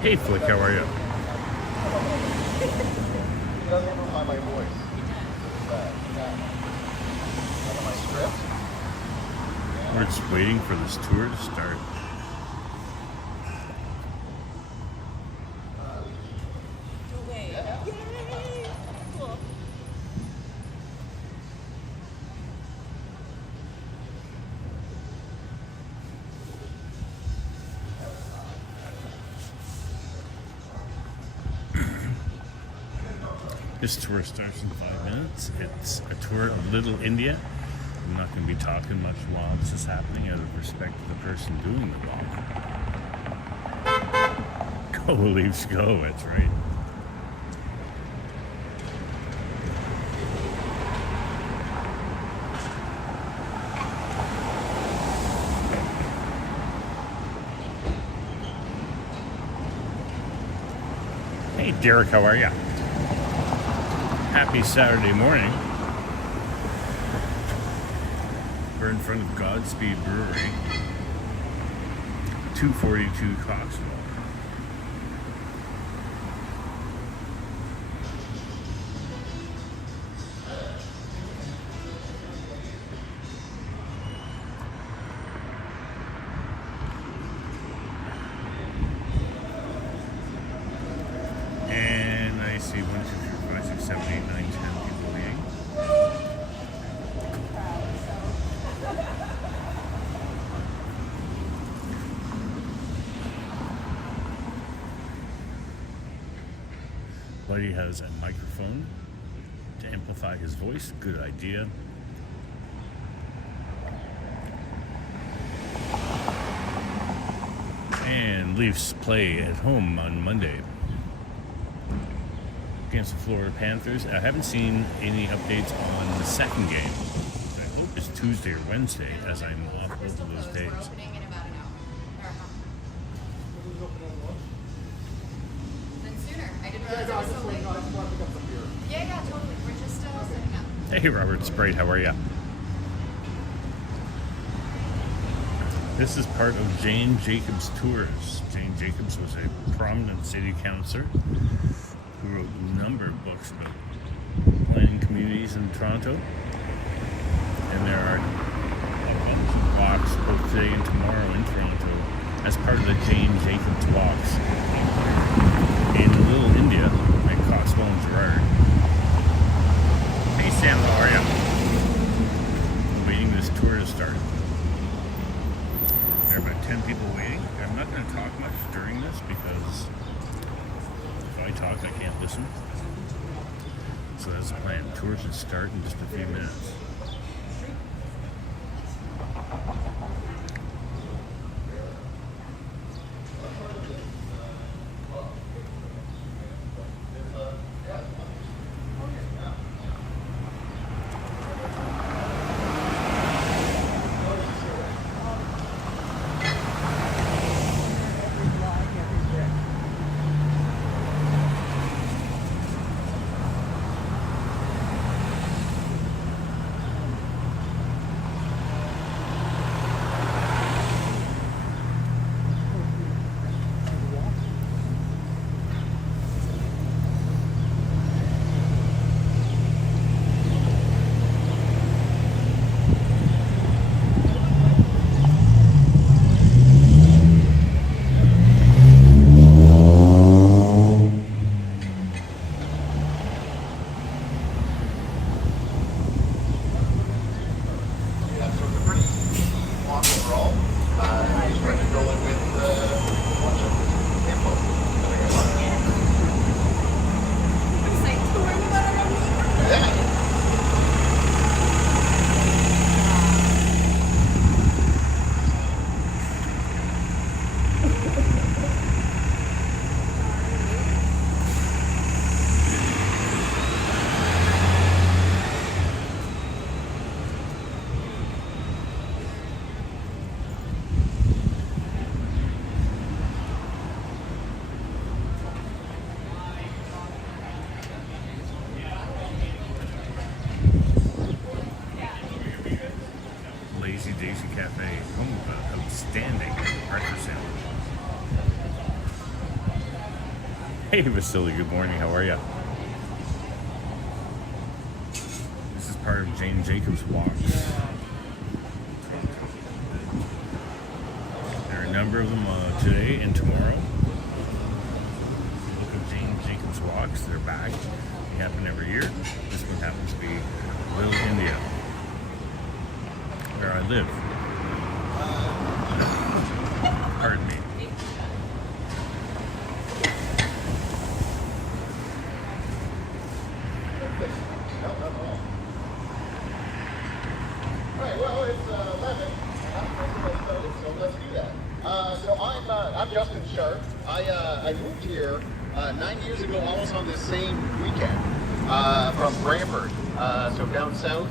Hey Flick, how are you? He doesn't even find my voice. My script. We're just waiting for this tour to start. This tour starts in 5 minutes. It's a tour of Little India. I'm not going to be talking much while this is happening out of respect to the person doing the walk. Go, Leafs, go. That's right. Hey, Derek, how are you? Happy Saturday morning. We're in front of Godspeed Brewery, 242 Coxwell. And I see 1, 2, 3, 4, 5, 6, 7, 8, 9, 10 people waiting. Buddy has a microphone to amplify his voice. Good idea. And Leafs play at home on Monday against the Florida Panthers. I haven't seen any updates on the second game. I hope it's Tuesday or Wednesday, as I'm off both of those days. Yeah, totally. We're just setting up. Hey, Robert Sprite, how are ya? This is part of Jane Jacobs' tours. Jane Jacobs was a prominent city councillor who wrote a number of books about planning communities in Toronto. And there are a bunch of walks both today and tomorrow in Toronto as part of the Jane Jacobs walks in Little India at Coxwell and Gerrard. Hey Sam, how are you? Waiting this tour to start. There are about 10 people waiting. I'm not going to talk much during this because if I talk, I can't listen. So that's the plan. Tour should start in just a few minutes. Desi Cafe, home of an outstanding breakfast sandwich. Hey, Vasily, good morning. How are you? This is part of Jane Jacobs' walk. There are a number of them today and tomorrow. Look at Jane Jacobs' walks. They're back. They happen every year. This one happens to be Little India, where I live. Pardon me. No, not at all. Right, well, it's 11. So let's do that. So I'm Justin Sharp. I moved here 9 years ago, almost on this same weekend, from Brantford. So down south.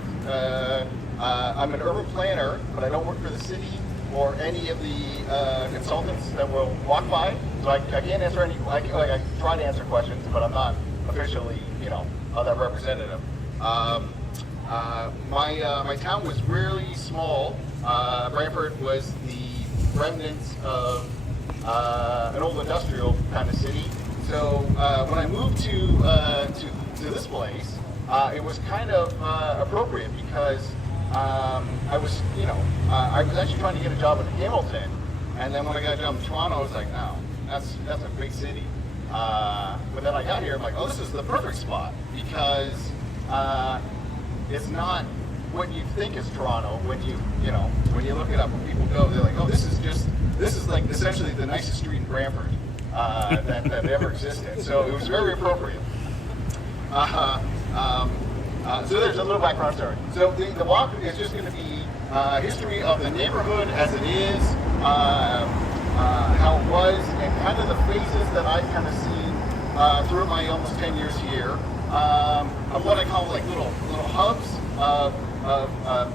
I'm an urban planner, but I don't work for the city or any of the consultants that will walk by. So I can't answer any. I try to answer questions, but I'm not officially, that representative. My town was really small. Brantford was the remnants of an old industrial kind of city. So when I moved to this place, it was kind of appropriate because I was actually trying to get a job in Hamilton, and then when I got a job in Toronto, I was like, no, that's a big city. But then I got here, I'm like, oh, this is the perfect spot because it's not what you think is Toronto. When you look it up, when people go, they're like, oh, this is like essentially the nicest street in Brantford that ever existed. So it was very appropriate. So there's a little background story. So the walk is just going to be history of the neighborhood as it is, how it was, and kind of the phases that I've kind of seen through my almost 10 years here, of what I call like little hubs of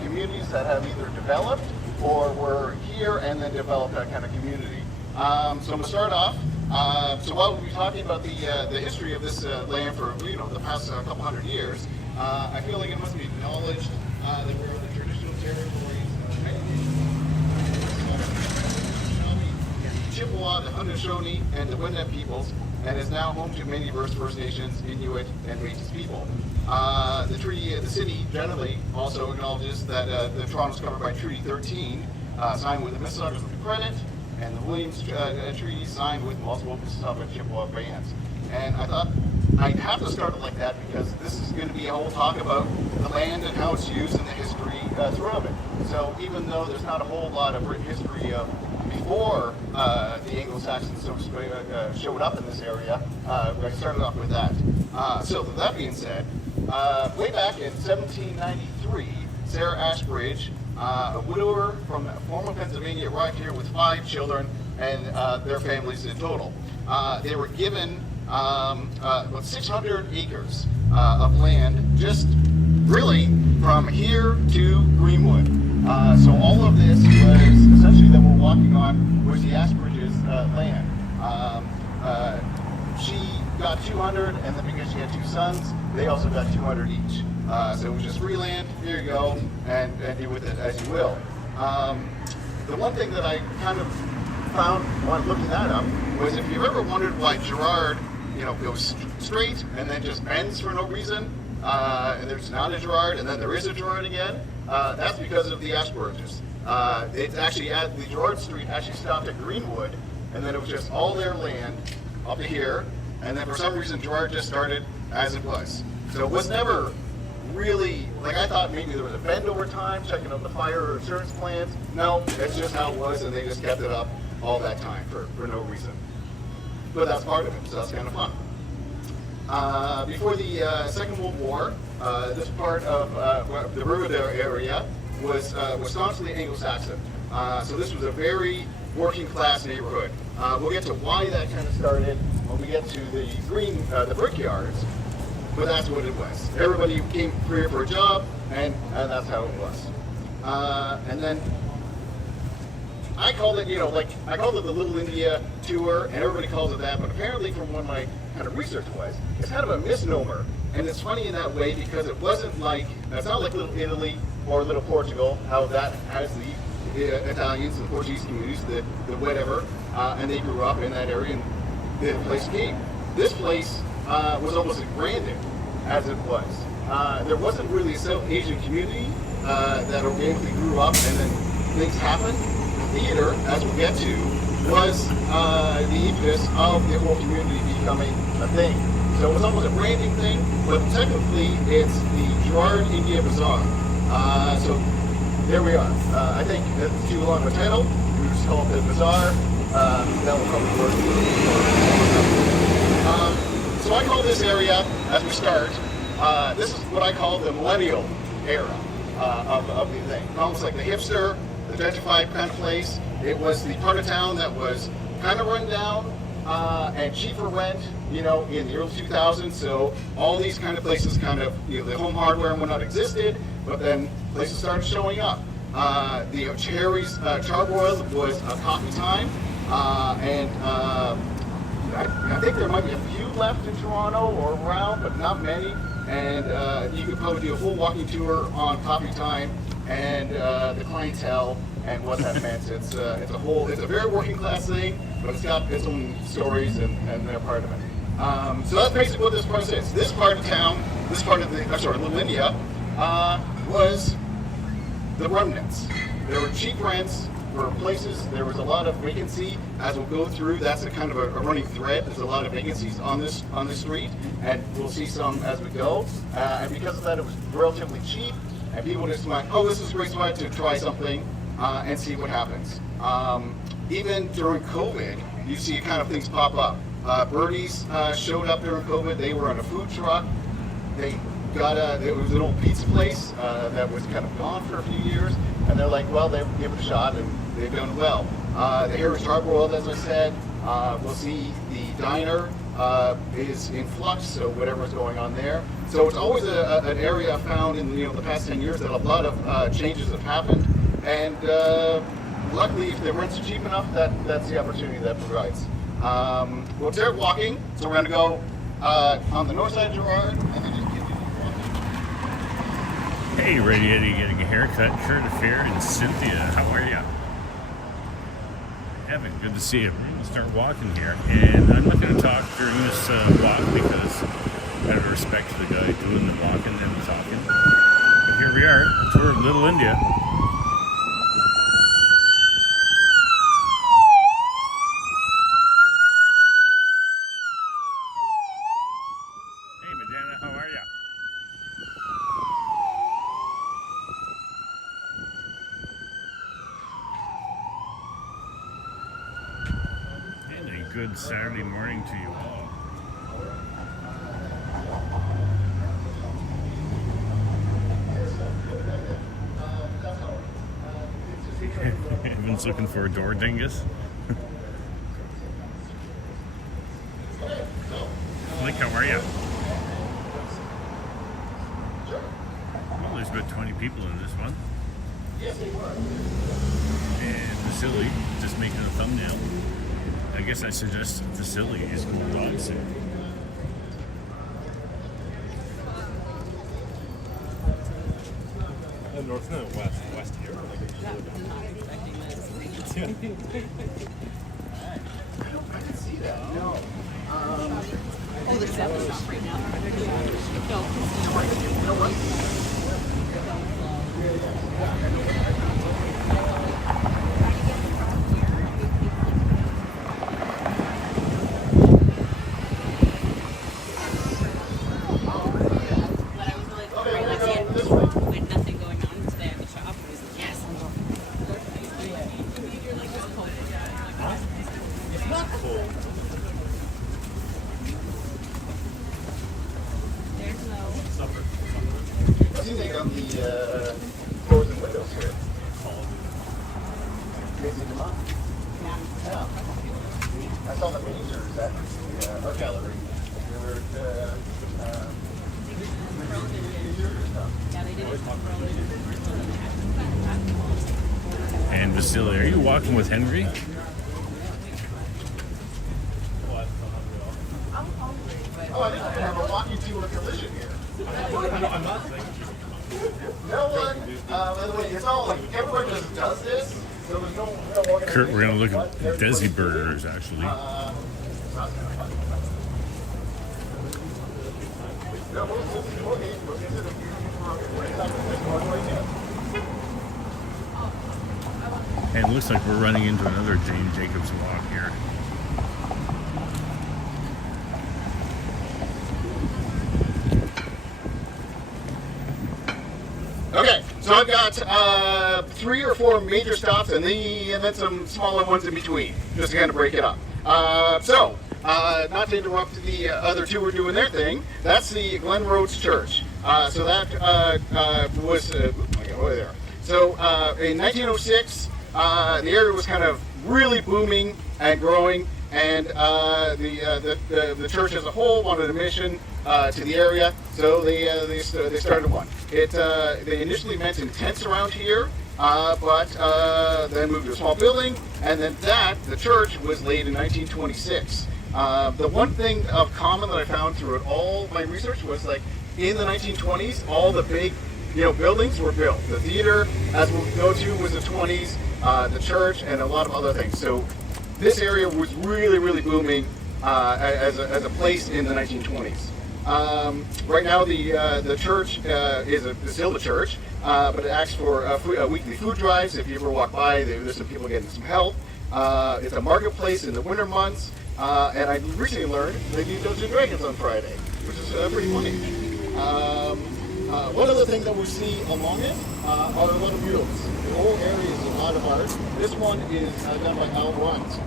communities that have either developed or were here and then developed that kind of community. So I'm going to start off. So while we'll be talking about the history of this land for the past couple hundred years, I feel like it must be acknowledged that we're on the traditional territories of many nations, Chippewa, the Haudenosaunee, and the Wendat peoples, and is now home to many diverse First Nations, Inuit, and Métis people. The city generally also acknowledges that the Toronto is covered by Treaty 13, signed with the Mississaugas of the Credit, and the Williams Treaty signed with multiple Mississauga and Chippewa bands. And I thought I'd have to start it like that because this is going to be a whole talk about the land and how it's used and the history throughout it. So even though there's not a whole lot of written history of before the Anglo-Saxons showed up in this area, I started off with that. So with that being said, way back in 1793, Sarah Ashbridge, a widower from former Pennsylvania, arrived here with 5 children and their families in total. They were given about 600 acres of land, just really from here to Greenwood. So all of this was essentially that we're walking on was the Ashbridge's land. She got 200, and then because she had 2 sons, they also got 200 each. So it was just free land. Here you go, and do with it as you will. The one thing that I kind of found while looking that up was if you've ever wondered why Gerard, goes straight and then just bends for no reason, and there's not a Gerard and then there is a Gerard again, that's because of the Ashbridges. It's actually the Gerard Street actually stopped at Greenwood, and then it was just all their land up to here, and then for some reason Gerard just started as it was. So it was never really, like I thought maybe there was a bend over time, checking out the fire or insurance plans. No, it's just how it was, and they just kept it up all that time for no reason. But that's part of it, so that's kind of fun. Before the Second World War, this part of the Riverdale area was staunchly Anglo-Saxon. So this was a very working class neighborhood. We'll get to why that kind of started when we get to the brickyards, but that's what it was. Everybody came here for a job, and that's how it was. And then I called it, I called it the Little India Tour, and everybody calls it that, but apparently from what my kind of research was, it's kind of a misnomer. And it's funny in that way because it's not like Little Italy or Little Portugal, how that has the Italians and Portuguese communities, the whatever, and they grew up in that area and the place came. this place was almost branded as it was. There wasn't really a South Asian community that organically grew up and then things happened. The theater, as we'll get to, was the impetus of the whole community becoming a thing. So it was almost a branding thing, but technically it's the Gerard India Bazaar. So there we are. I think that's too long of a title. We just call it the Bazaar. That will probably work. So I call this area, as we start, this is what I call the millennial era of the thing. Almost like the hipster, the gentrified kind of place. It was the part of town that was kind of run down and cheaper rent, in the early 2000s. So all these kind of places the home hardware and whatnot existed, but then places started showing up. The Cherry's Charbroil was a coffee time, and I think there might be a few left in Toronto or around, but not many. And you could probably do a full walking tour on coffee time and the clientele and what that meant. It's a very working class thing, but it's got its own stories and they're part of it. So that's basically what this part is. This part of town, Little India, was the remnants. There were cheap rents for places. There was a lot of vacancy. As we'll go through, that's a kind of a running thread. There's a lot of vacancies on this street, and we'll see some as we go. And because of that, it was relatively cheap, and people just went, "Oh, this is a great spot to try something and see what happens." Even during COVID, you see kind of things pop up. Birdies showed up during COVID. They were on a food truck. They it was an old pizza place that was kind of gone for a few years, and they're like, well, they give it a shot, and they've done well. The Heritage Charbroil, as I said, we'll see the diner is in flux, so whatever's going on there. So it's always an area I've found in the past 10 years that a lot of changes have happened, and luckily, if the rents are cheap enough, that's the opportunity that provides. We'll start walking, so we're going to go on the north side of Gerard, and then just keep walking. Hey, ready to getting a haircut, Kurt Affair, and Cynthia. How are you? Evan, good to see you. We're going to start walking here, and I'm not going to talk during this walk because out of respect to the guy doing the walking and the talking. But here we are, tour of Little India. Hey, Madonna, how are ya? And a good Saturday morning to you all. Everyone's looking for a door dingus. Mike, how are you? Well, there's about 20 people in this one. And Vasily just making a thumbnail. I guess I suggest Vasily is cool dog soon. North, no, west here. I can see that. No. Oh, the seven's not right now. Doors and windows here. Busy them up. Yeah. I saw the pictures at the art gallery. They were And Vasily, are you walking with Henry? Oh, I think we're going to have a walking tour collision here. I'm not saying. No one, by the way, it's all like, everyone just does this, so there's no Kurt, we're going to look at Desi Burgers, actually. And it looks like we're running into another Jane Jacobs walk here. Okay, so I've got 3 or 4 major stops and then some smaller ones in between, just to kind of break it up. Not to interrupt the other two who are doing their thing, that's the Glen Road's church. So that was, there. So in 1906, the area was kind of really booming and growing, and the church as a whole wanted a mission to the area, so they started one. They initially meant in tents around here, but then moved to a small building, and then the church was laid in 1926. The one thing of common that I found throughout all my research was, like, in the 1920s, all the big buildings were built. The theater, as we'll go to, was the 20s, the church, and a lot of other things. So this area was really, really booming as a place in the 1920s. Right now, the church is still the church, but it acts for weekly food drives. If you ever walk by, there's some people getting some help. It's a marketplace in the winter months, and I recently learned they do Dungeons and Dragons on Friday, which is pretty funny. One other thing that we see along it are a lot of murals. The whole area is a lot of art. This one is done by Al Runs.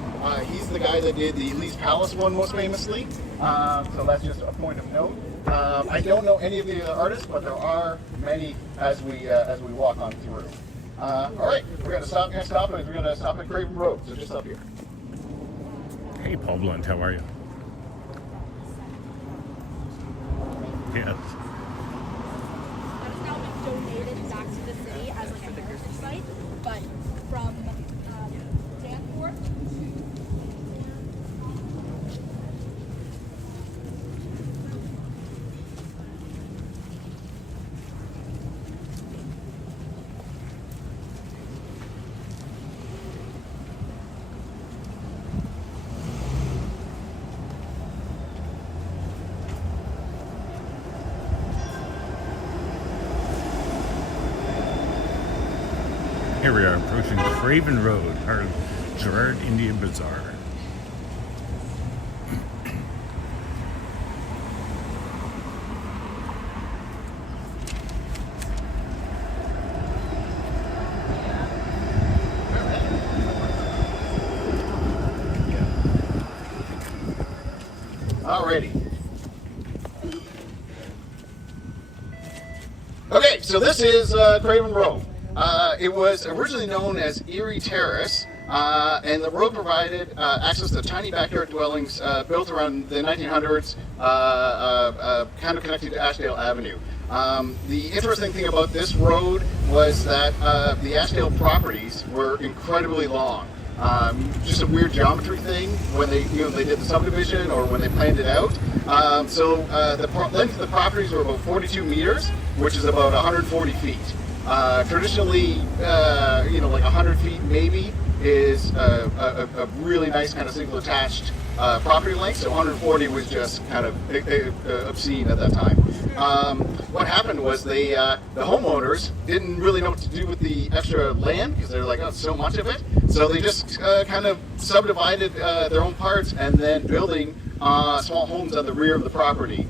He's the guy that did the Lee's Palace one most famously, so that's just a point of note. I don't know any of the other artists, but there are many as we walk on through. All right, we're going to stop at Craraven Road, so just up here. Hey, Paul Blunt, how are you? Yes. That has now been donated back to the city as like a heritage site, but from Danforth. Here we are approaching Craraven Road, part of Gerard Indian Bazaar. Alrighty. Okay, so this is Craraven Road. It was originally known as Erie Terrace, and the road provided access to tiny backyard dwellings built around the 1900s, kind of connected to Ashdale Avenue. The interesting thing about this road was that the Ashdale properties were incredibly long. Just a weird geometry thing when they did the subdivision or when they planned it out. The length of the properties were about 42 meters, which is about 140 feet. Traditionally, like 100 feet maybe is a really nice kind of single attached property length. So 140 was just kind of obscene at that time. What happened was the homeowners didn't really know what to do with the extra land because they're like, oh, so much of it. So they just kind of subdivided their own parts and then building small homes on the rear of the property.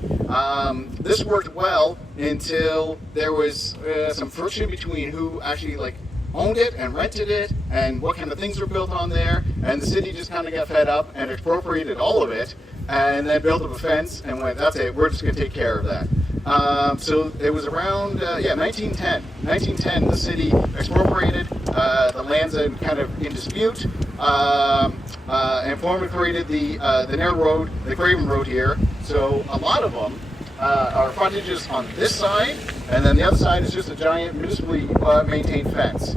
This worked well until there was some friction between who actually owned it and rented it and what kind of things were built on there, and the city just kind of got fed up and expropriated all of it and then built up a fence and went, that's it, we're just going to take care of that. So it was around 1910. 1910, the city expropriated the lands that kind of in dispute, and formally created the narrow road, the Craraven Road here. So a lot of them are frontages on this side, and then the other side is just a giant municipally maintained fence.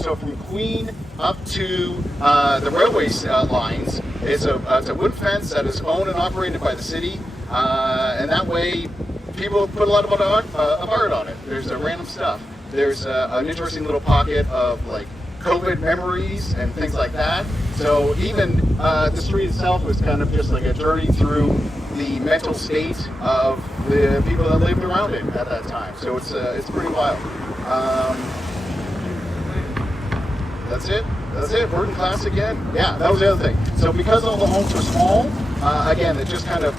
So from Queen up to the railway lines, it's a wood fence that is owned and operated by the city, and that way people put a lot of art on it. There's random stuff. There's an interesting little pocket of COVID memories and things like that. So even the street itself was kind of just like a journey through the mental state of the people that lived around it at that time. So it's pretty wild. That's it. That's it. Working class again. Yeah, that was the other thing. So because all the homes were small, again, it just kind of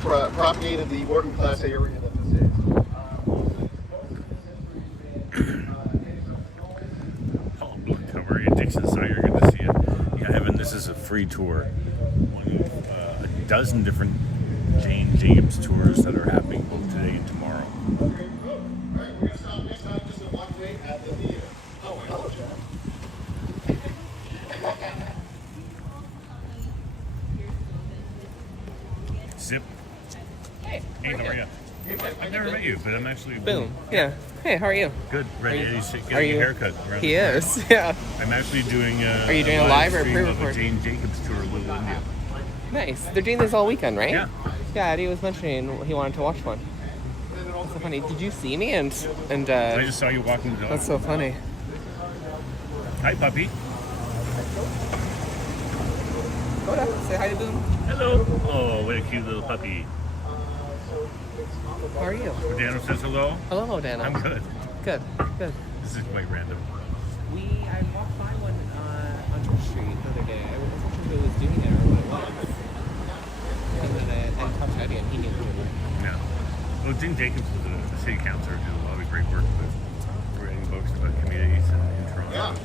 propagated the working class area that this is. Oh, look, how are you, Dixon Sire? Good to see you. Yeah, Evan, this is a free tour. One of a dozen different Jane Jacobs tours that are happening both today and tomorrow. Okay, cool. All right, we're going to stop next time just to walk away at the theater. Oh, hello, John. Zip. Hey, Hey, how are you? I've never met you, but I'm actually boom. Yeah. Hey, how are you? good. Ready? He's getting are you- a haircut. Around He the corner. is. Yeah. I'm actually doing. Are you doing a live or stream of a pre-record? Jane Jacobs tour, Little India. Nice. They're doing this all weekend, right? Yeah. Yeah, Eddie was mentioning he wanted to watch one. That's so funny. Did you see me? And I just saw you walking the dog. that's so funny. Hi, puppy. Go up. Say hi to Boom. Hello. Oh, what a cute little puppy. How are you? Daniel says hello. Hello, Dana. I'm good. Good. Good. This is quite random. I walked by one on Church Street the other day. I wasn't sure who was doing it or what it was. And then I talked to Eddie and he knew who it was. Yeah. Well, Jane Jacobs was a city councilor, did a lot of great work with writing books about communities in Toronto.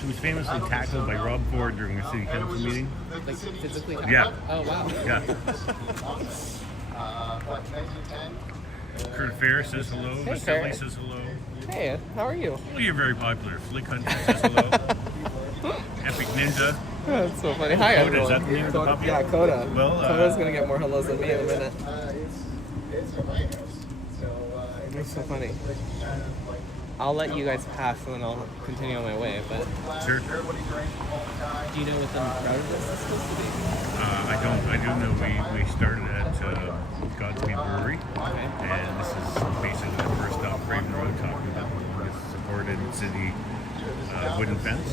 She was famously tackled by Rob Ford during a city council meeting. Like physically? Yeah. Oh, wow. Yeah. What, 1910? Kurt Fair says hello. Hey, Miss Fair. Dudley says hello. Hey, how are you? Well, you're very popular. Flick Hunter says hello. Epic Ninja. That's so funny. Hi, Coda, everyone. is that the name of the puppy? Yeah, Coda. Well, Coda's gonna get more hellos than me in a minute. It's a lighthouse. So, That's so funny. I'll let you guys pass and then I'll continue on my way. But Sure. everybody drinks all the time. do you know what the crowd this is supposed to be? I don't. I do know we started at Godspeed Brewery, Okay. and this is basically the first stop, Craraven Road, talking about the longest supported city wooden fence,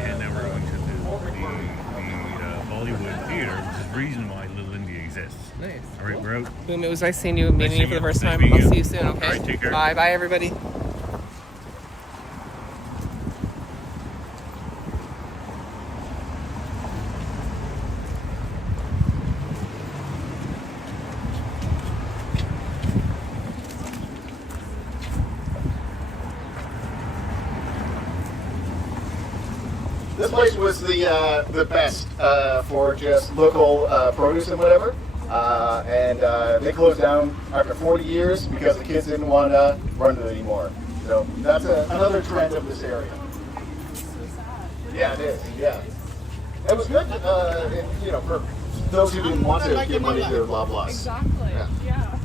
and now we're going to the Bollywood Theatre, which is the reason why Little India exists. Nice. All right, we're out. Boom, it was nice seeing you, meeting you for the first Nice time. meeting I'll you. see you soon, okay? All right, take care. Bye. Bye, everybody. This place was the best for just local produce and whatever. And they closed down after 40 years because the kids didn't want to run it anymore. So that's another trend of this area. Yeah, it is. Yeah, it was good. For those who didn't want to give money to blah blahs. Exactly. Yeah.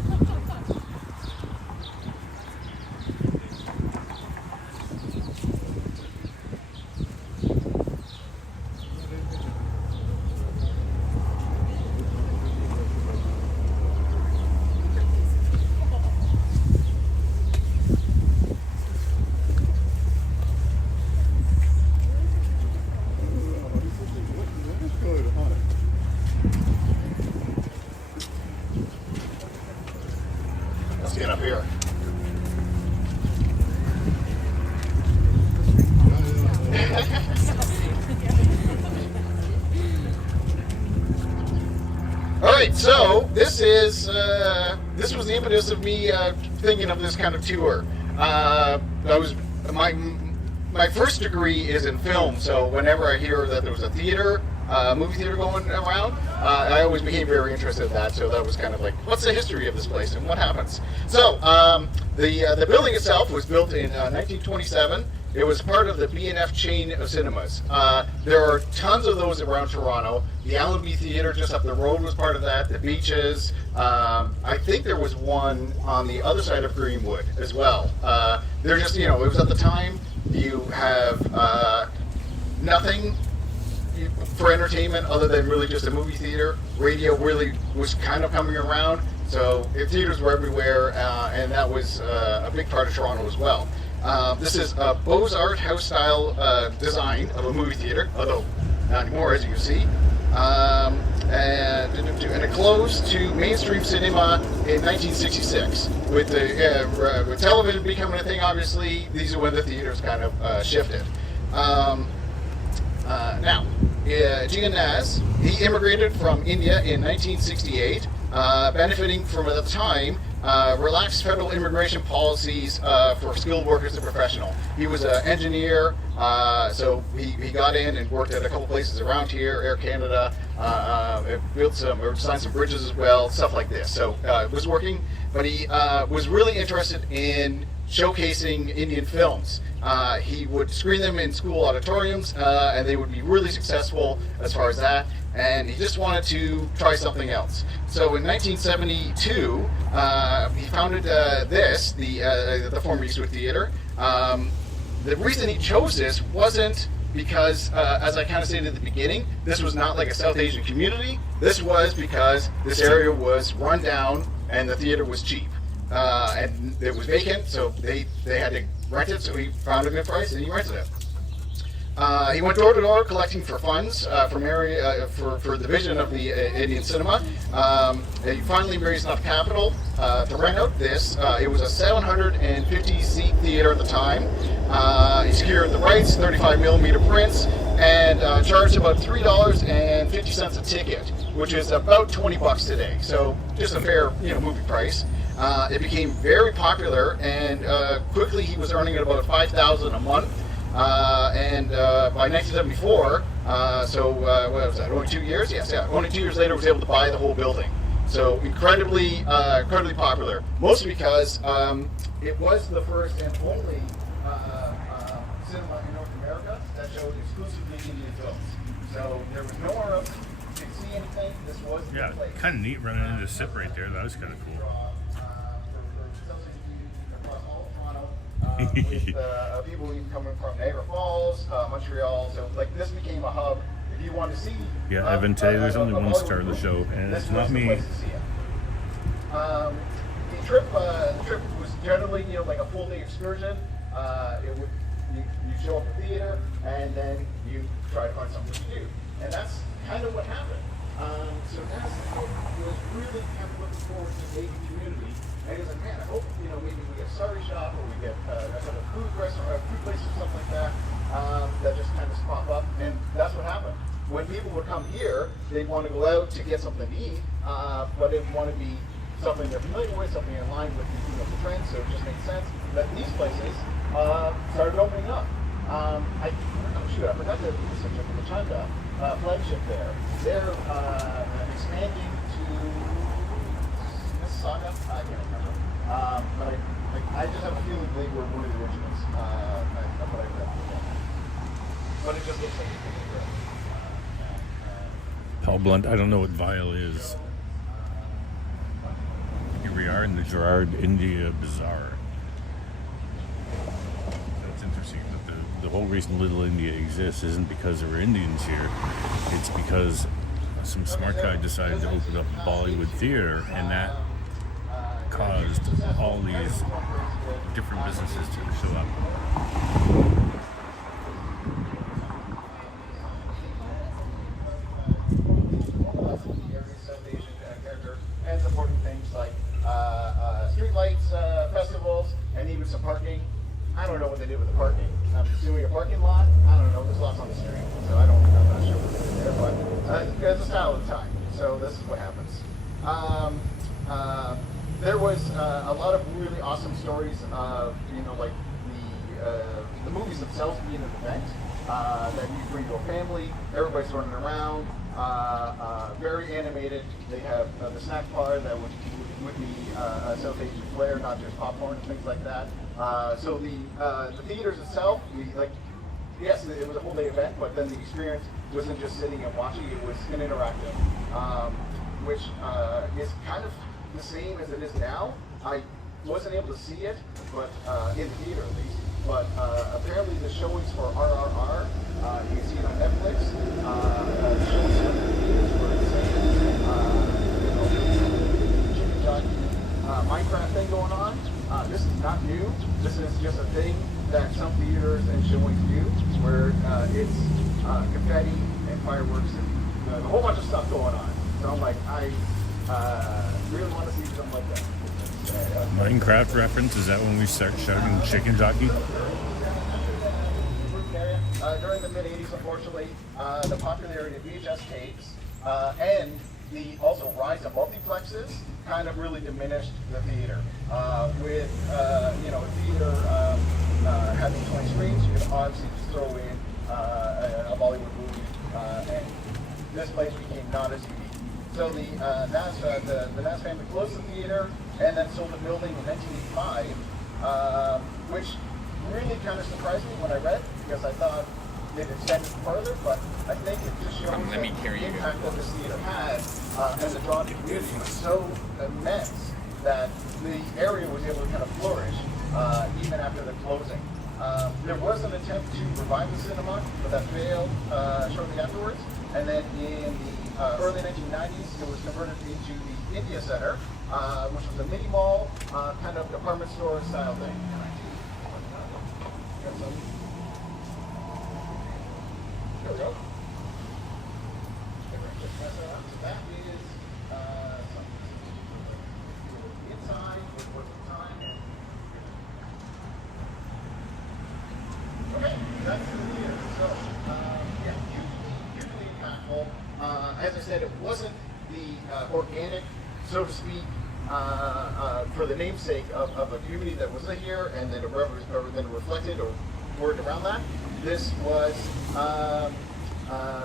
Let's get up here. All right, so this was the impetus of me thinking of this kind of tour. My first degree is in film, so whenever I hear that there was a theater, movie theater going around, I always became very interested in that. So that was kind of like, what's the history of this place and what happens? So the building itself was built in 1927. It was part of the B&F chain of cinemas. There are tons of those around Toronto. The Allenby Theatre just up the road was part of that. The Beaches. I think there was one on the other side of Greenwood as well. They're just, it was at the time you have nothing for entertainment other than really just a movie theater. Radio really was kind of coming around. So theaters were everywhere, and that was a big part of Toronto as well. This is a Beaux-Art house style design of a movie theater, although anymore, as you can see. And it closed to mainstream cinema in 1966. With television becoming a thing, obviously, these are when the theaters kind of shifted. Now, Gianaz, he immigrated from India in 1968, benefiting from, at the time, relaxed federal immigration policies for skilled workers and professional. He was an engineer, so he got in and worked at a couple places around here, Air Canada, signed some bridges as well, stuff like this. So was working, but he was really interested in showcasing Indian films. He would screen them in school auditoriums, and they would be really successful as far as that. And he just wanted to try something else. So in 1972, he founded the former Eastwood Theatre. The reason he chose this wasn't because, as I kind of stated at the beginning, this was not like a South Asian community. This was because this area was run down and the theater was cheap. And it was vacant, so they had to rent it, so he found a good price and he rented it. He went door to door collecting for funds for the vision of the Indian cinema. He finally raised enough capital to rent out this. It was a 750-seat theater at the time. He secured the rights, 35mm prints, and charged about $3.50 a ticket, which is about $20 today. So just a fair, movie price. It became very popular, and quickly he was earning about $5,000 a month. And by 1974, what was that? Only 2 years? Yes, yeah. Only 2 years later, was able to buy the whole building. So incredibly popular. Mostly because it was the first and only cinema in North America that showed exclusively Indian films. So there was nowhere else you could see anything. This was the place. Kind of neat running into SIP right there. That was kind of cool. With people even coming from Niagara Falls, Montreal, so like this became a hub. If you want to see, Evan, today there's only one star of the show, and it's not me. The trip was generally like a full day excursion. You show up at the theater and then you try to find something to do, and that's kind of what happened. So Naz was really kind of looking forward to making community. And he was like, man, I hope, maybe we get a Sari shop or we get a kind of food restaurant, food place or something like that, that just kind of pop up. And that's what happened. When people would come here, they'd want to go out to get something to eat, but it would want to be something they're familiar with, something in line with the trends. So it just makes sense that these places started opening up. I forgot to switch up the Chanda flagship there. They're expanding to Mississauga. I can't remember. But I just have a feeling they were one of the originals. But I read. But it just looks like it's pretty good. Paul Blunt, I don't know what Vile is. Here we are in the Gerard India Bazaar. That's interesting. But the whole reason Little India exists isn't because there were Indians here. It's because some smart guy decided to open up Bollywood Theatre, and that caused all these different businesses to show up. And supporting things like street lights, festivals, and even some parking. I don't know what they did with the parking. I'm assuming a parking lot. I don't know. There's lots on the street, so I'm not sure what they did there. But it's the style of the time. So this is what happens. There was a lot of really awesome stories of, like the movies themselves being an event that you bring to a family. Everybody's running around, very animated. They have the snack bar that would be a South Asian flair, not just popcorn and things like that. So the theaters itself, yes, it was a whole day event, but then the experience wasn't just sitting and watching, it was an interactive, which is kind of the same as it is now. I wasn't able to see it, but in the theater at least. But apparently the showings for RRR, you can see it on Netflix. The showings for the theaters were insane. Minecraft thing going on. This is not new. This is just a thing that some theaters and showings do, where it's confetti and fireworks and a whole bunch of stuff going on. So I'm like, I really want to see something like that. Minecraft reference, is that when we start shouting chicken jockey? During the mid-'80s, unfortunately, the popularity of VHS tapes and the also rise of multiplexes kind of really diminished the theater. With a theater having 20 screens, you can obviously just throw in a Bollywood movie, and this place became not as unique. So the Nas family closed the theater and then sold the building in 1985, which really kind of surprised me when I read, because I thought it extended further, but I think it just shows Let me carry the you. impact that this theater had, and the draw to the community was so immense that the area was able to kind of flourish even after the closing. There was an attempt to revive the cinema, but that failed shortly afterwards. And then in the early 1990s, it was converted into the India Center, which was a mini mall, kind of department store style thing. There we go. So that is inside with the time. Okay, that's the theater. So, yeah, hugely impactful. As I said, it wasn't the organic, so to speak, for the namesake of a community that was here and then reflected or worked around that. This was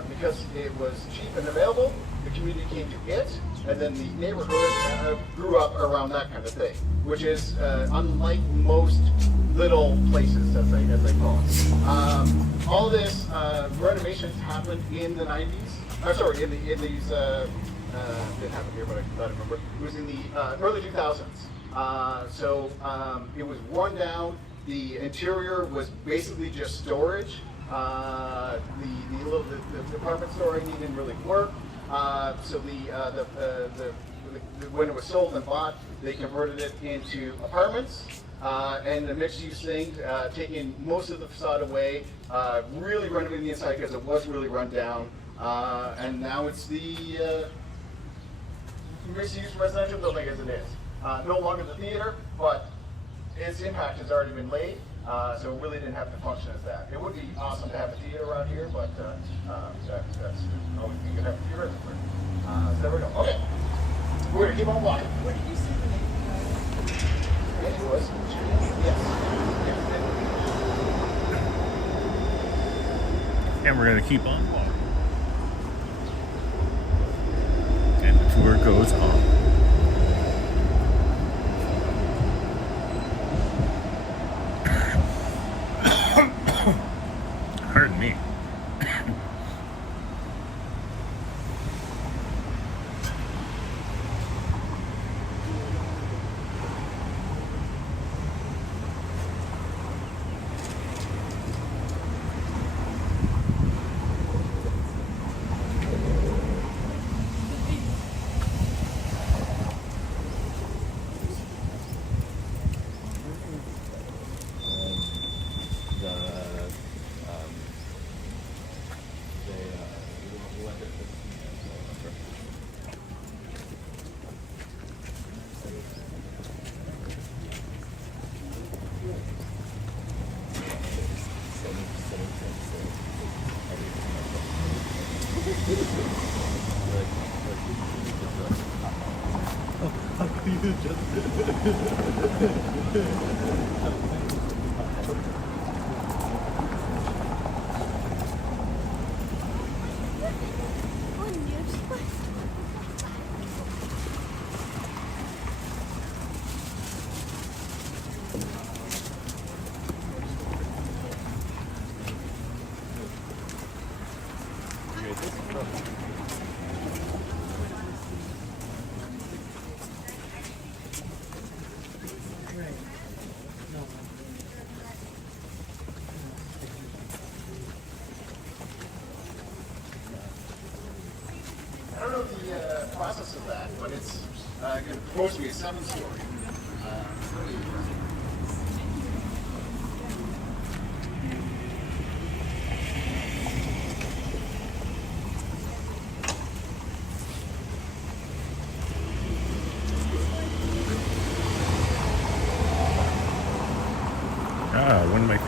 because it was cheap and available, the community came to it, and then the neighborhood grew up around that kind of thing, which is unlike most little places, as they call it. All this renovations happened in the 90s. I'm sorry, in these didn't happen here, but I thought I remember. It was in the early 2000s. So it was worn down. The interior was basically just storage. The department store didn't really work. So when it was sold and bought, they converted it into apartments. And the mixed-use thing, taking most of the facade away, really renovating the inside because it was really run down. And now it's the mixed-use residential building as it is. No longer the theater, but its impact has already been laid, so it really didn't have to function as that. It would be awesome to have a theater around here, but that's the only thing you can have a theater everywhere. So there we go. Okay, we're gonna keep on walking. What did you say the name It was. Yes. And we're going to keep on walking. And the tour goes on. Pardon me. I don't know the process of that, but it's supposed to be a 7-story. Really impressive.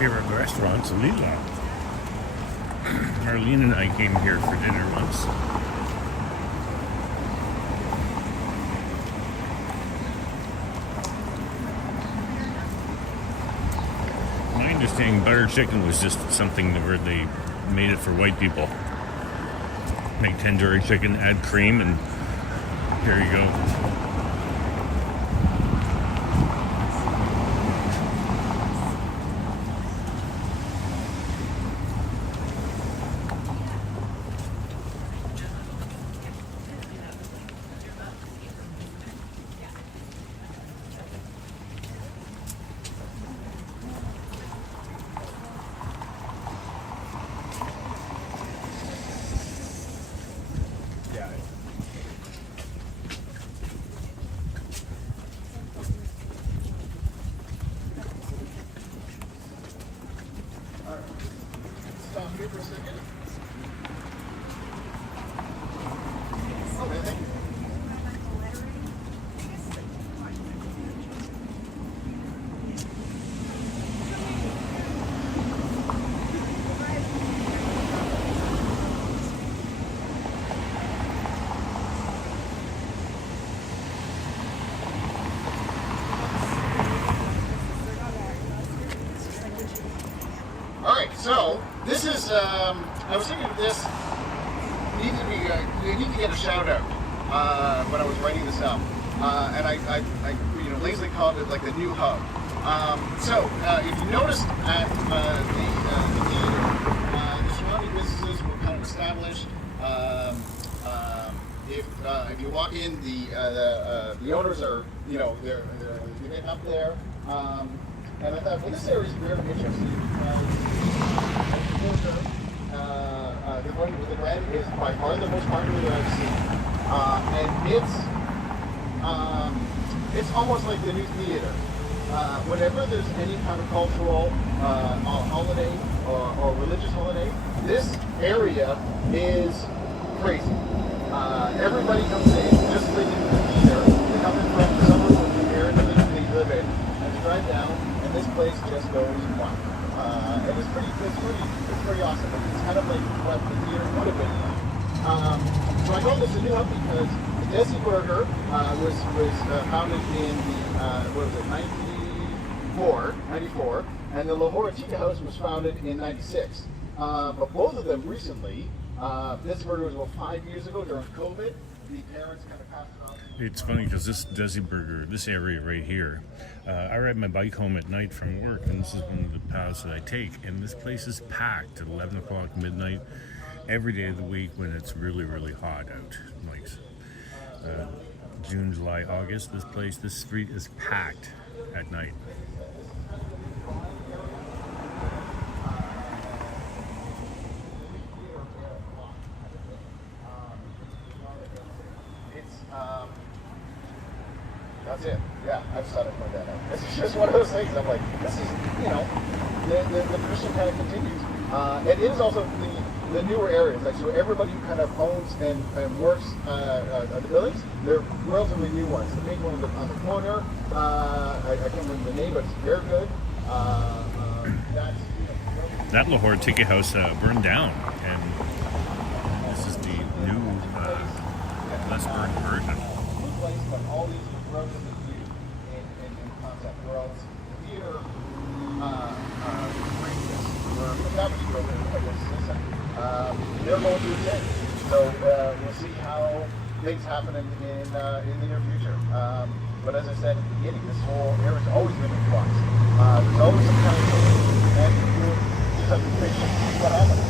here at the restaurant, Lila. Marlene and I came here for dinner once. My understanding, butter chicken was just something where they made it for white people. Make tandoori chicken, add cream, and here you go. Stop here for a second. Okay, thank you. So this is, I was thinking of this, they need to get a shout out when I was writing this up. And I lazily called it like the new hub. So if you noticed at the theater, the surrounding businesses were kind of established. If you walk in, the owners are, they're getting up there. And I thought, well, this area is very interesting. The Glen is by far the most popular that I've seen. And it's almost like the new theater. Whenever there's any kind of cultural holiday or religious holiday, this area is crazy. Everybody comes in just like in the theater. They come in from the suburbs of the area that they live in, and they drive down, and this place just goes wild. And it's pretty awesome. It's kind of like what the theater would have been like. So I call this a new hub because the Desi Burger was founded in the 94, and the Lor Pakistani House was founded in 96. But both of them recently, Desi Burger was about 5 years ago during COVID. The parents kind of passed it on. It's funny because this Desi Burger, this area right here, I ride my bike home at night from work, and this is one of the paths that I take, and this place is packed at 11 o'clock midnight every day of the week when it's really, really hot out. Like June, July, August, this street is packed at night. That's it. Yeah, I just thought I'd point that out. It's just one of those things. I'm like, this is, the tradition kind of continues. It is also the newer areas. Like, so everybody who kind of owns and works the buildings, they're relatively new ones. The big one on the corner, I can't remember the name, but it's very good. That Lahore Ticket House burned down, and this is the new, less burned version. Place, but all these relatively new in concept. Whereas the theater brings this, or the Japanese building, I guess, they're going through a change. So we'll see how things happen in the near future. But as I said at the beginning, this whole area has always been in flux. There's always some kind of change, and you just have to be patient to see what happens.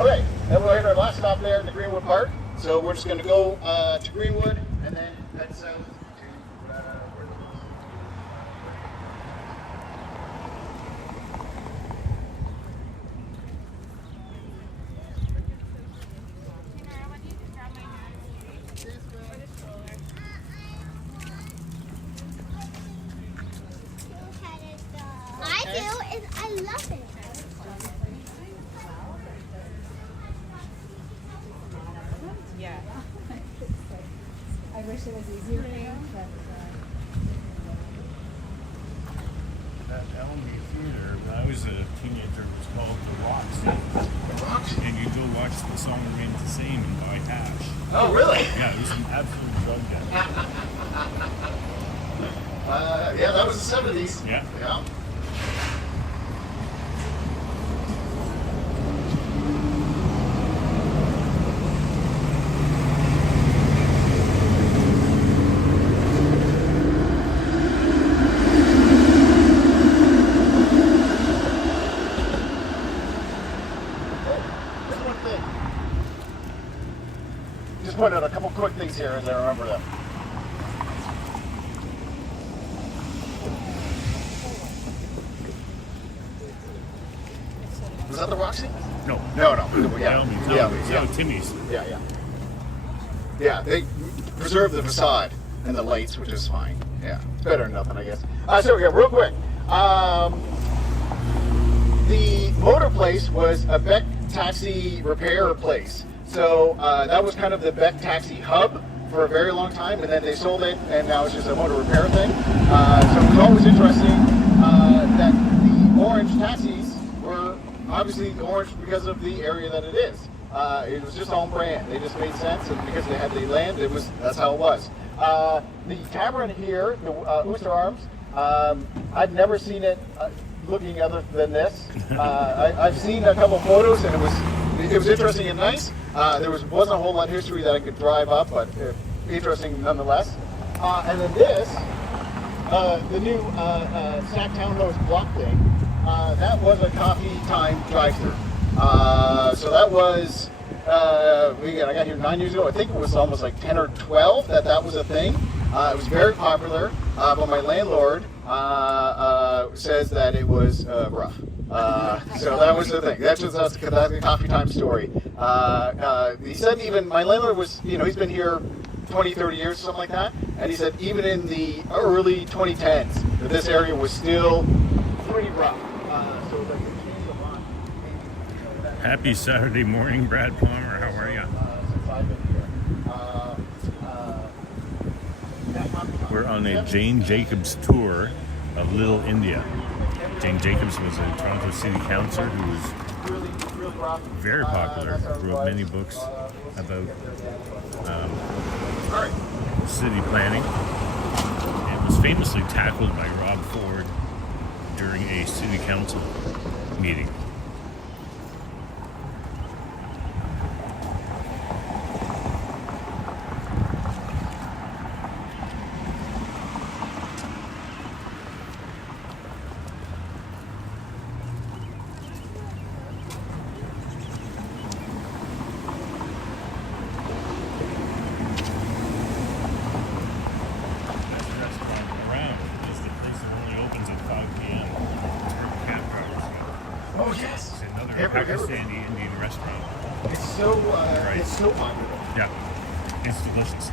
Okay, then we'll hit our last stop there in the Greenwood Park. So we're just going to go to Greenwood and then head south to where the bus. I do, is I love it. Yeah. I wish it was easier for you, but That Allenby Theatre, when I was a teenager, was called The Roxy. The Roxy? And you'd go watch The Song Remains the Same and buy hash. Oh, really? Yeah, it was an absolute drug den. Yeah, that was the 70s. Yeah. Yeah. Just one thing. Just point out a couple quick things here as I remember them. Was that the Roxy? No. No. Yeah. Allenby's. Yeah. Timmy's. Yeah. Yeah, they preserve the facade and the lights, which is fine. Yeah, it's better than nothing, I guess. So yeah, real quick. The motor place was a Beck taxi repair place. So that was kind of the Beck taxi hub for a very long time, and then they sold it, and now it's just a motor repair thing. So it was always interesting that the orange taxis were obviously orange because of the area that it is. It was just on brand. They just made sense, and because they had the land, that's how it was. The tavern here, the Ooster Arms, I've never seen it looking other than this. I've seen a couple photos, and it was interesting and nice. There wasn't a whole lot of history that I could drive up, but interesting nonetheless. And then this, the new Stack Townhouse block thing, that was a coffee time drive-thru. So that was, again, I got here 9 years ago. I think it was almost like 10 or 12 that was a thing. It was very popular, but my landlord says that it was rough. So that was the thing. That's the coffee time story. He said even, my landlord was, he's been here 20, 30 years, something like that. And he said even in the early 2010s, that this area was still pretty rough. So like, it changed a lot. Happy Saturday morning, Brad Palmer. How are you? Since I've been here. We're on a Jane Jacobs tour of Little India. Jane Jacobs was a Toronto City Councillor who was very popular, wrote many books about city planning, and was famously tackled by Rob Ford during a city council meeting. Oh yes. It's another Pakistani Indian restaurant. It's so popular. Yeah, it's delicious.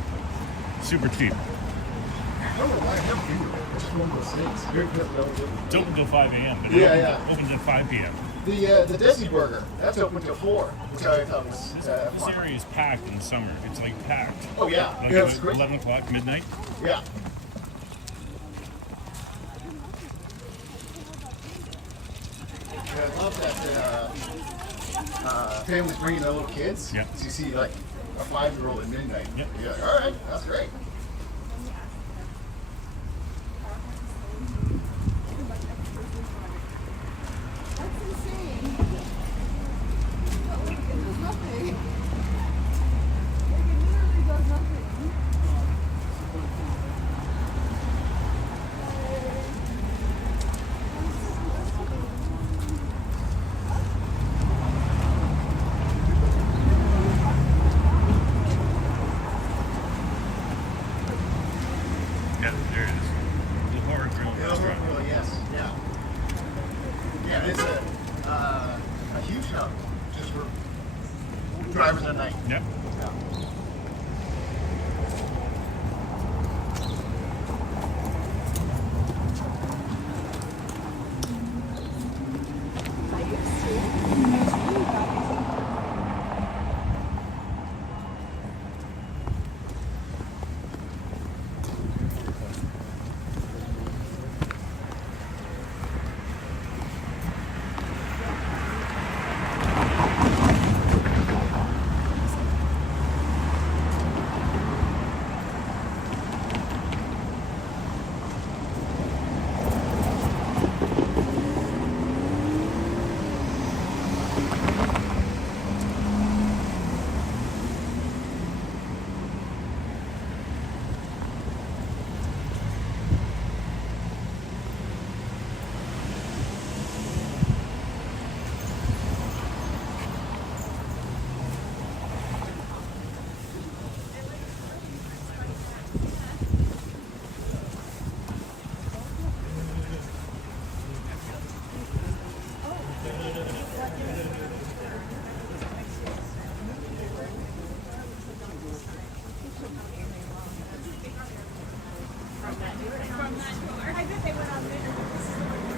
Super cheap. I don't know why I never been to it. It's just one of those things. Very good. It's open till 5 a.m., but Yeah. it opens at 5 p.m. The Desi Burger, that's open till 4, which I thought was This fun. area is packed in the summer. It's like packed. Oh yeah, Like yeah, at it's great. 11 o'clock, midnight. Yeah. I love that families bringing their little kids. Yeah. So you see like a 5-year-old at midnight. Yeah. You're like, all right, that's great. Yeah, there it is. Lor Grill restaurant. Really, yes. Yeah. Yeah, it's a huge hub just for drivers at night. Yep. Yeah. from that tour. I bet they went on later, but this is the one.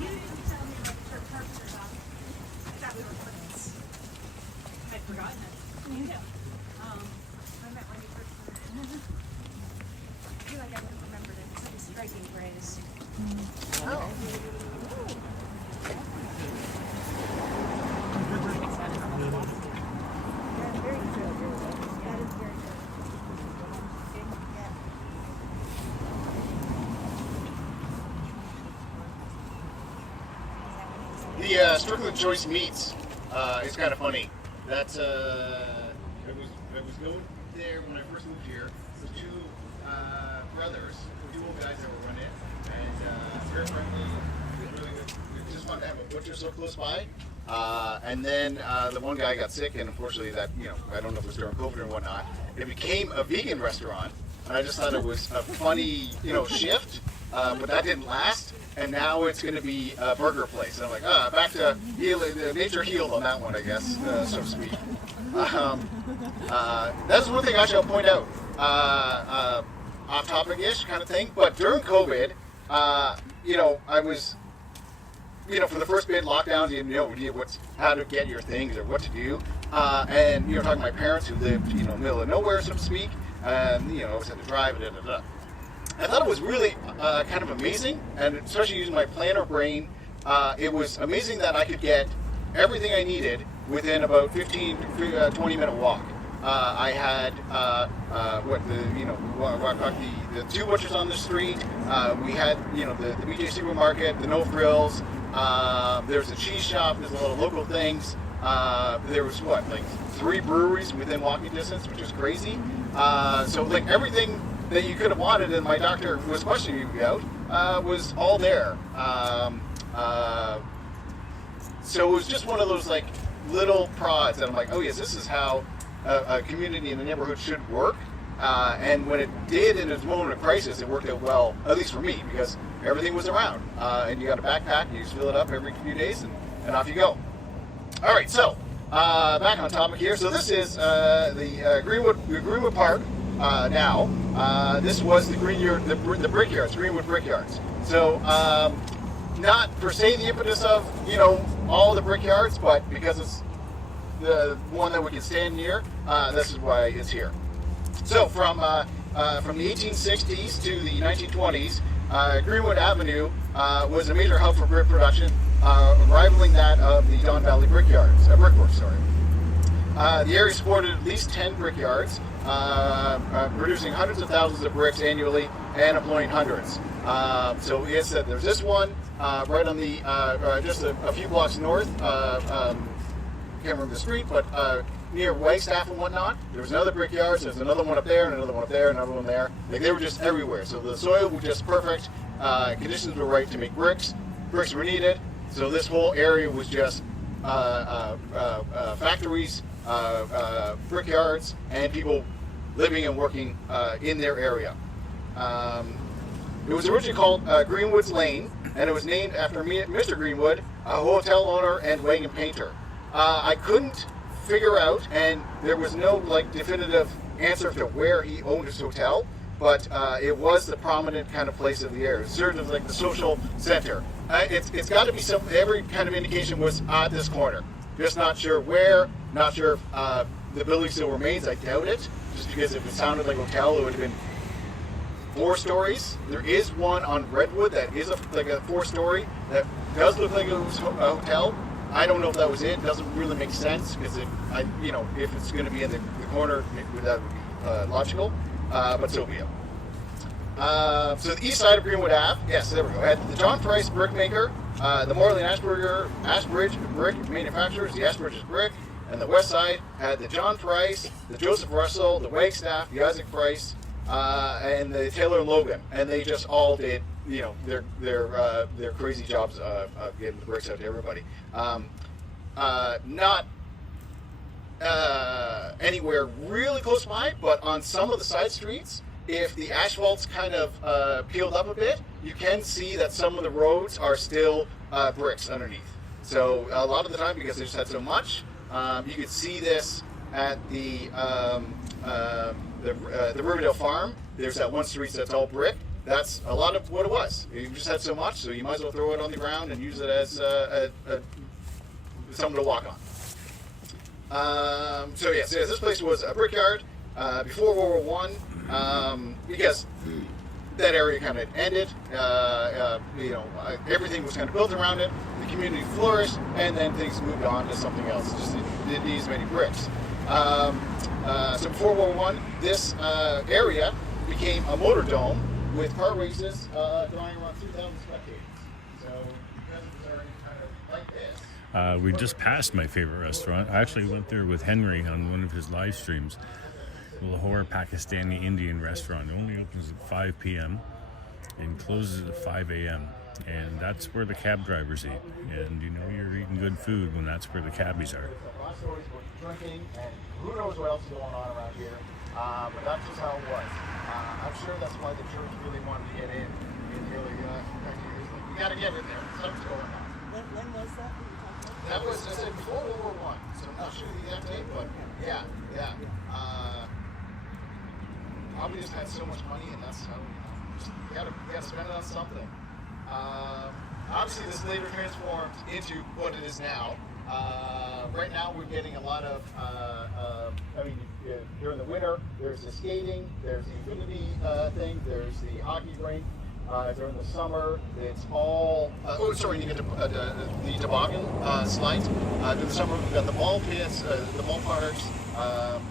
You didn't tell me about the Turk Parks or something. I thought we were friends. I'd forgotten it. You know. I met when you first started. I feel like I would have remembered it. It's such a striking phrase. Very true. That is very true. The Strickland Choice Meats is kind of funny. That's I was going there when I first moved here. The two brothers, two old guys that were running it, and very friendly, really good. We just wanted to have a butcher so close by. And then the one guy got sick, and unfortunately, that I don't know if it was during COVID or whatnot. It became a vegan restaurant, and I just thought it was a funny shift, but that didn't last. And now it's going to be a burger place. And I'm like, back to healing. Nature healed on that one, I guess, so to speak. That's one thing actually I'll point out, off topic-ish kind of thing. But during COVID, I was, for the first bit lockdowns, you didn't know how to get your things or what to do. And talking to my parents who lived, in the middle of nowhere, so to speak. And always had to drive. I thought it was really kind of amazing, and especially using my planner brain, it was amazing that I could get everything I needed within about 15 to 20 minute walk. I had the two butchers on the street. We had the BJ supermarket, the No Frills. There's a cheese shop. There's a lot of local things. There was 3 breweries within walking distance, which is crazy. So everything that you could have wanted, and my doctor was questioning me about, was all there. So it was just one of those little prods that I'm like, oh yes, this is how a community in a neighborhood should work. And when it did in its moment of crisis, it worked out well, at least for me, because everything was around. And you got a backpack, and you just fill it up every few days, and off you go. All right, so back on topic here. So this is the Greenwood Park. This was the Brickyards, Greenwood Brickyards. So, not per se the impetus of, all the Brickyards, but because it's the one that we can stand near, this is why it's here. So, from the 1860s to the 1920s, Greenwood Avenue was a major hub for brick production, rivaling that of the Don Valley Brickyards, brickworks, sorry. The area supported at least 10 brickyards, producing hundreds of thousands of bricks annually and employing hundreds. So yes, there's this one right on the just a few blocks north. Can't remember the street, but near Wagstaff and whatnot. There was another brickyard. There's another one up there, and another one up there, and another one there. They were just everywhere. So the soil was just perfect. Conditions were right to make bricks. Bricks were needed. So this whole area was just factories, brickyards, and people living and working in their area. It was originally called Greenwood's Lane, and it was named after Mr. Greenwood, a hotel owner and wagon painter. I couldn't figure out, and there was no definitive answer to where he owned his hotel, but it was the prominent kind of place of the area. It was sort of like the social center. It's got to be every kind of indication was at this corner. Just not sure where, not sure if the building still remains. I doubt it, just because if it sounded like a hotel, it would have been 4 stories. There is one on Redwood that is a 4-story that does look like it was a hotel. I don't know if that was it. It doesn't really make sense because if it's going to be in the corner, that would be logical. But so be it. So the east side of Greenwood Ave, yes, there we go. Had the John Price brickmaker, the Morley and Ashbridge brick manufacturers, the Ashbridge's brick, and the west side had the John Price, the Joseph Russell, the Wagstaff, the Isaac Price, and the Taylor and Logan, and they just all did, their crazy jobs of getting the bricks out to everybody. Not anywhere really close by, but on some of the side streets, if the asphalt's kind of peeled up a bit, you can see that some of the roads are still bricks underneath. So a lot of the time, because they just had so much, you could see this at the the Riverdale Farm, there's that one street that's all brick. That's a lot of what it was. You just had so much, so you might as well throw it on the ground and use it as something to walk on. So this place was a brickyard before World War I, because that area kind of ended. Everything was kind of built around it. The community flourished, and then things moved on to something else. Just did these many bricks. So before World War I, this area became a motor dome with car races drawing around 2,000 spectators. So because it was already kind of like this. We just passed my favorite restaurant. I actually went there with Henry on one of his live streams. Lor Pakistani Indian restaurant. It only opens at 5 p.m. and closes at 5 a.m. And that's where the cab drivers eat. And you know you're eating good food when that's where the cabbies are. A lot of stories about drinking, and who knows what else is going on around here. But that's just how it was. I'm sure that's why the church really wanted to get in the early 90s. We got to get in there. Something's going on. When was that? That was, I said, before World War I. So I'm not sure the exact date, but yeah. Probably just had so much money, and that's how you gotta spend it on something. Obviously, this later transformed into what it is now. Right now, we're getting a lot of. During the winter, there's the skating, there's the infinity thing, there's the hockey rink. During the summer, it's all. You get the toboggan slides. During the summer, we've got the ball pits, the ballparks.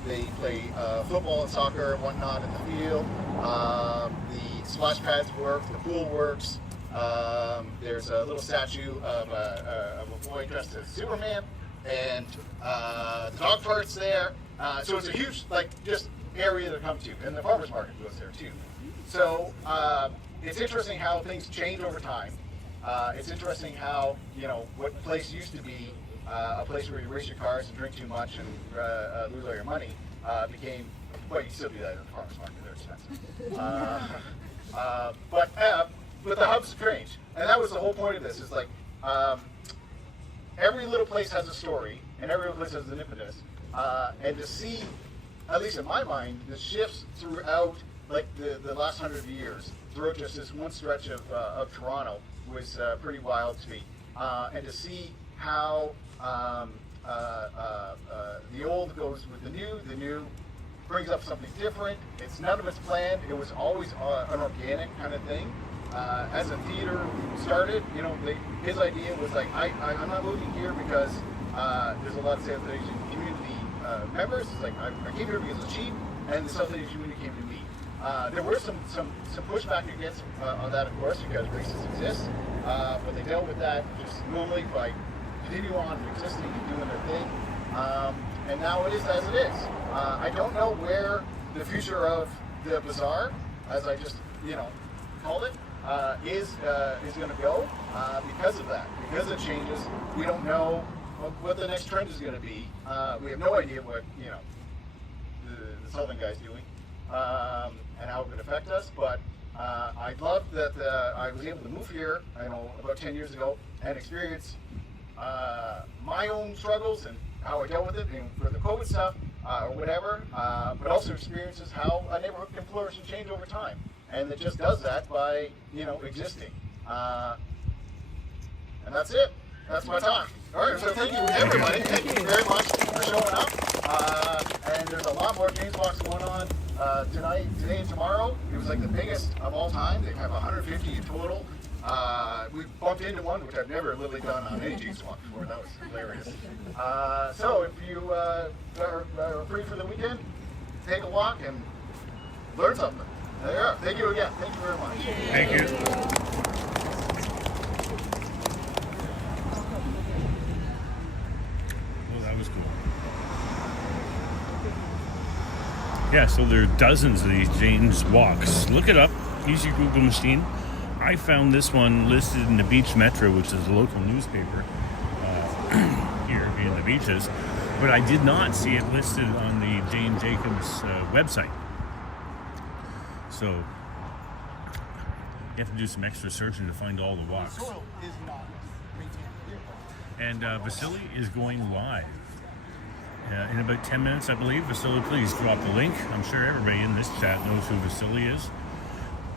They play football and soccer and whatnot in the field. The splash pads work, the pool works. There's a little statue of a boy dressed as Superman, and the dog park's there. So it's a huge, just area to come to, and the farmers market goes there too. So it's interesting how things change over time. It's interesting how what the place used to be. A place where you race your cars and drink too much and lose all your money became, well, you still do that at the farmers market, they're expensive. But the hubs change, and that was the whole point of this, is every little place has a story, and every little place has an impetus, and to see, at least in my mind, the shifts throughout the last 100 years, throughout just this one stretch of Toronto was pretty wild to me, and to see how the old goes with the new brings up something different. It's none of it's planned. It was always an organic kind of thing. As a theater started, his idea was I'm not moving here because there's a lot of South Asian community members. It's I came here because it's cheap, and the South Asian community came to me. There were some pushback against on that, of course, because racism exists, but they dealt with that just normally by continue on existing and doing their thing, and now it is as it is. I don't know where the future of the bazaar, as I just called it, is going to go because of that. Because it changes, we don't know what the next trend is going to be. We have no idea what the Southern guy's doing and how it could affect us. But I love that I was able to move here, about 10 years ago, and experience my own struggles and how I dealt with it for the COVID stuff or whatever, but also experiences how a neighborhood can flourish and change over time. And it just does that by, existing. And that's it. That's my talk. All right, so thank you, everybody. Thank you very much for showing up. And there's a lot more James Walks going on today and tomorrow. It was the biggest of all time. They have 150 in total. We bumped into one, which I've never literally done on any James Walk before. That was hilarious. So if you are free for the weekend, take a walk and learn something. There you are. Thank you again. Thank you very much. Thank you. Well, that was cool. Yeah, so there are dozens of these James Walks. Look it up. Use your Google machine. I found this one listed in the Beach Metro, which is a local newspaper here in the beaches, but I did not see it listed on the Jane Jacobs website. So you have to do some extra searching to find all the walks. The soil is not maintained. And Vasily is going live. in about 10 minutes, I believe. Vasily, please drop the link. I'm sure everybody in this chat knows who Vasily is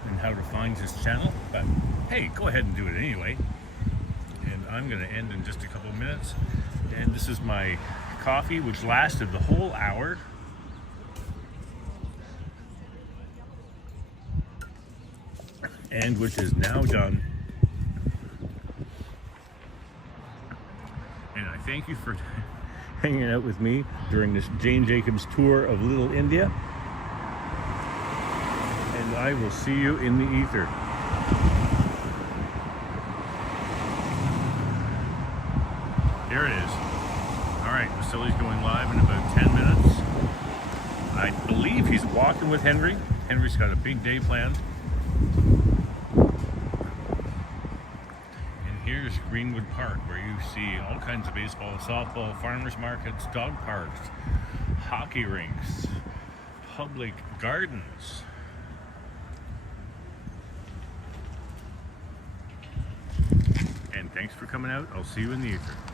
and how to find his channel. But hey, go ahead and do it anyway. And I'm going to end in just a couple of minutes. And this is my coffee, which lasted the whole hour. And which is now done. And I thank you for hanging out with me during this Jane Jacobs tour of Little India. And I will see you in the ether. There it is. All right, Vasily's going live in about 10 minutes. I believe he's walking with Henry. Henry's got a big day planned. And here's Greenwood Park, where you see all kinds of baseball, softball, farmers markets, dog parks, hockey rinks, public gardens. And thanks for coming out. I'll see you in the ether.